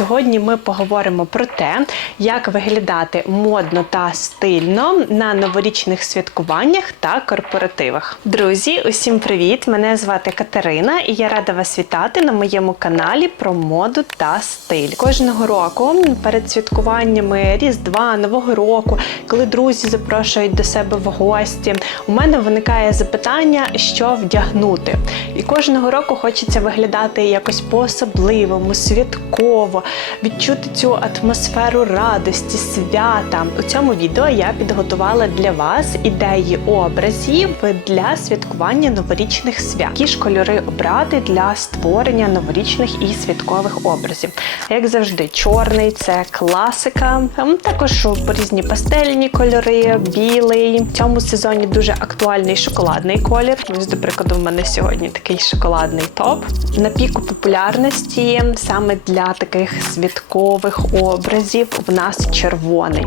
Сьогодні ми поговоримо про те, як виглядати модно та стильно на новорічних святкуваннях та корпоративах. Друзі, усім привіт! Мене звати Катерина, і я рада вас вітати на моєму каналі про моду та стиль. Кожного року перед святкуваннями Різдва, Нового року, коли друзі запрошують до себе в гості, у мене виникає запитання, що вдягнути. І кожного року хочеться виглядати якось по-особливому, святково, відчути цю атмосферу радості, свята. У цьому відео я підготувала для вас ідеї образів для святкування новорічних свят. Які ж кольори обрати для створення новорічних і святкових образів. Як завжди, чорний це класика. Ем, Також різні пастельні кольори, білий. В цьому сезоні дуже актуальний шоколадний колір. Ось, до прикладу, в мене сьогодні такий шоколадний топ. На піку популярності саме для таких святкових образів в нас червоний.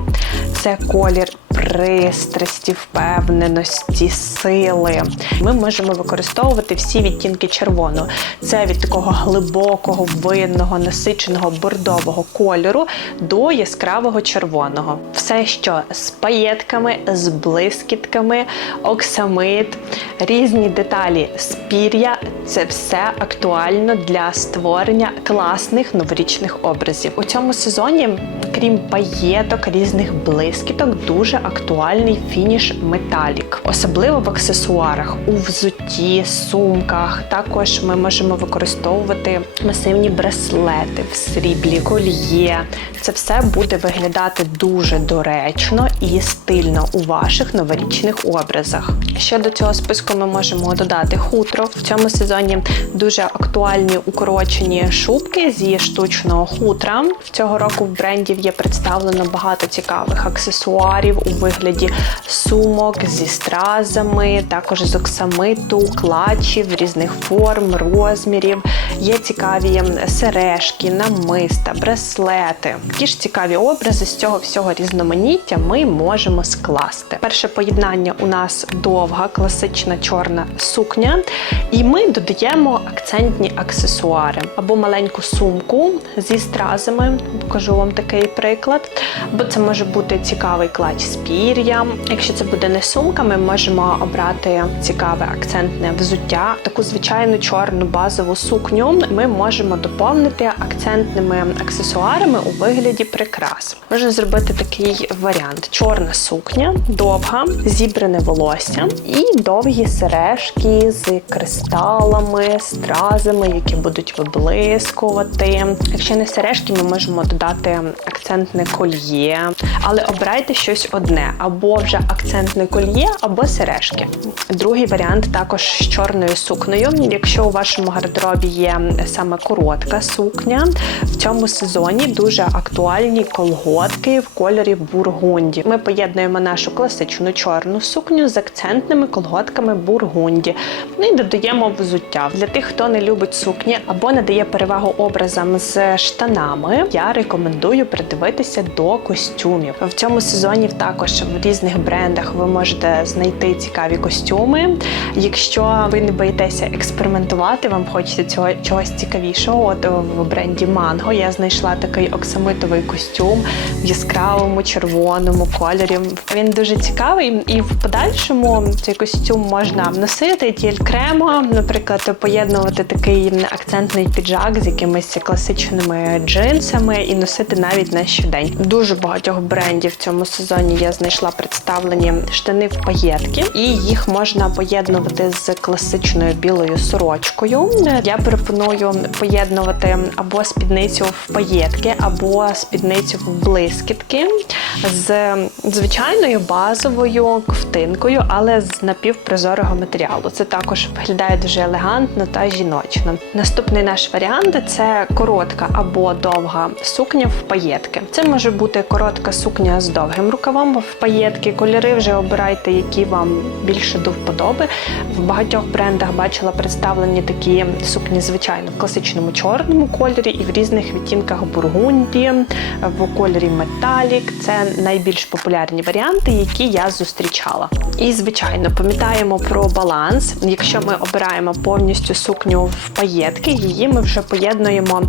Це колір пристрасті, впевненості, сили. Ми можемо використовувати всі відтінки червоного. Це від такого глибокого, винного, насиченого бордового кольору до яскравого червоного. Все, що з паєтками, з блискітками, оксамит, різні деталі з пір'я це все актуально для створення класних новорічних образів. У цьому сезоні, крім паєток, різних блискіток, дуже актуальний фініш металік, особливо в аксесуарах, у взутті, сумках. Також ми можемо використовувати масивні браслети в сріблі, кольє. Це все буде виглядати дуже доречно і стильно у ваших новорічних образах. Ще до цього списку ми можемо додати хутро. В цьому сезоні дуже актуальні укорочені шубки зі штучного хутра. Цього року в брендів є представлено багато цікавих аксесуарів вигляді сумок зі стразами, також з оксамиту, клатчів різних форм, розмірів. Є цікаві сережки, намиста, браслети. Такі ж цікаві образи з цього всього різноманіття ми можемо скласти. Перше поєднання у нас довга, класична чорна сукня, і ми додаємо акцентні аксесуари або маленьку сумку зі стразами. Покажу вам такий приклад. Бо це може бути цікавий клач з пір'ям. Якщо це буде не сумка, ми можемо обрати цікаве акцентне взуття. Таку звичайну чорну базову сукню ми можемо доповнити акцентними аксесуарами у вигляді прикрас. Можна зробити такий варіант: чорна сукня, довга, зібране волосся і довгі сережки з кристалами, стразами, які будуть виблискувати. Якщо не сережки, ми можемо додати акцентне кольє, але обирайте щось одне: або вже акцентне кольє, або сережки. Другий варіант також з чорною сукнею. Якщо у вашому гардеробі є саме коротка сукня, в цьому сезоні дуже актуальні колготки в кольорі бургунді. Ми поєднуємо нашу класичну чорну сукню з акцентними колготками бургунді. Ну і додаємо взуття. Для тих, хто не любить сукні або надає перевагу образам з штанами, я рекомендую придивитися до костюмів. В цьому сезоні також в різних брендах ви можете знайти цікаві костюми. Якщо ви не боїтеся експериментувати, вам хочеться цього чогось цікавішого. От в бренді Mango я знайшла такий оксамитовий костюм в яскравому червоному кольорі. Він дуже цікавий, і в подальшому цей костюм можна носити тіль кремо, наприклад, поєднувати такий акцентний піджак з якимись класичними джинсами і носити навіть на щодень. Дуже багатьох брендів в цьому сезоні я знайшла представлені штани в паєтки, і їх можна поєднувати з класичною білою сорочкою. Я пропоную поєднувати або спідницю в паєтки, або спідницю в блискітки з звичайною базовою ковтинкою, але з напівпрозорого матеріалу. Це також виглядає дуже елегантно та жіночно. Наступний наш варіант це коротка або довга сукня в паєтки. Це може бути коротка сукня з довгим рукавом в паєтки. Кольори вже обирайте, які вам більше до вподоби. В багатьох брендах бачила представлені такі сукні, звичайно, в класичному чорному кольорі і в різних відтінках бургунді, в кольорі металік. Це найбільш популярні варіанти, які я зустрічала. І звичайно, пам'ятаємо про баланс. Якщо ми обираємо повністю сукню в паєтки, її ми вже поєднуємо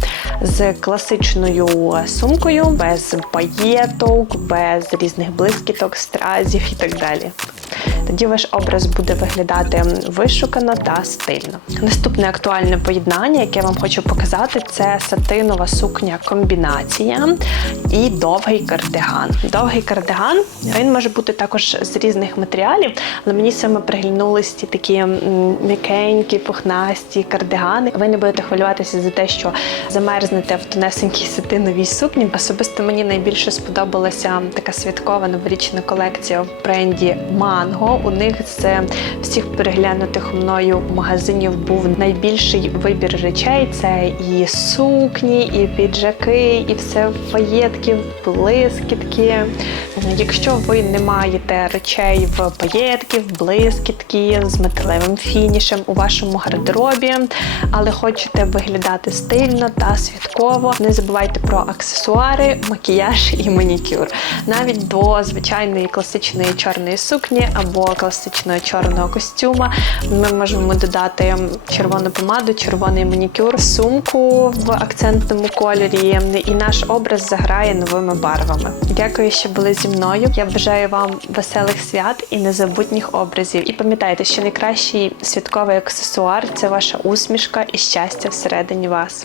з класичною сумкою, без паєток, без різних блискіток, стразів і так далі. Тоді ваш образ буде виглядати вишукано та стильно. Наступне актуальне поєднання, яке я вам хочу показати, це сатинова сукня комбінація і довгий кардиган. Довгий кардиган він може бути також з різних матеріалів, але мені саме приглянулись ті такі м'якенькі, пухнасті кардигани. Ви не будете хвилюватися за те, що замерзнете в тонесенькій сатиновій сукні. Особисто мені найбільше сподобалася така святкова новорічна колекція в бренді Манго. У них з всіх переглянутих мною магазинів був найбільший вибір речей. Це і сукні, і піджаки, і все паєтки, блискітки. Якщо ви не маєте речей в паєтки, в блискітки з металевим фінішем у вашому гардеробі, але хочете виглядати стильно та святково, не забувайте про аксесуари, макіяж і манікюр. Навіть до звичайної класичної чорної сукні або класичного чорного костюма ми можемо додати червону помаду, червоний манікюр, сумку в акцентному кольорі, і наш образ заграє новими барвами. Дякую, що були зі мною. Я бажаю вам веселих свят і незабутніх образів. І пам'ятайте, що найкращий святковий аксесуар це ваша усмішка і щастя всередині вас.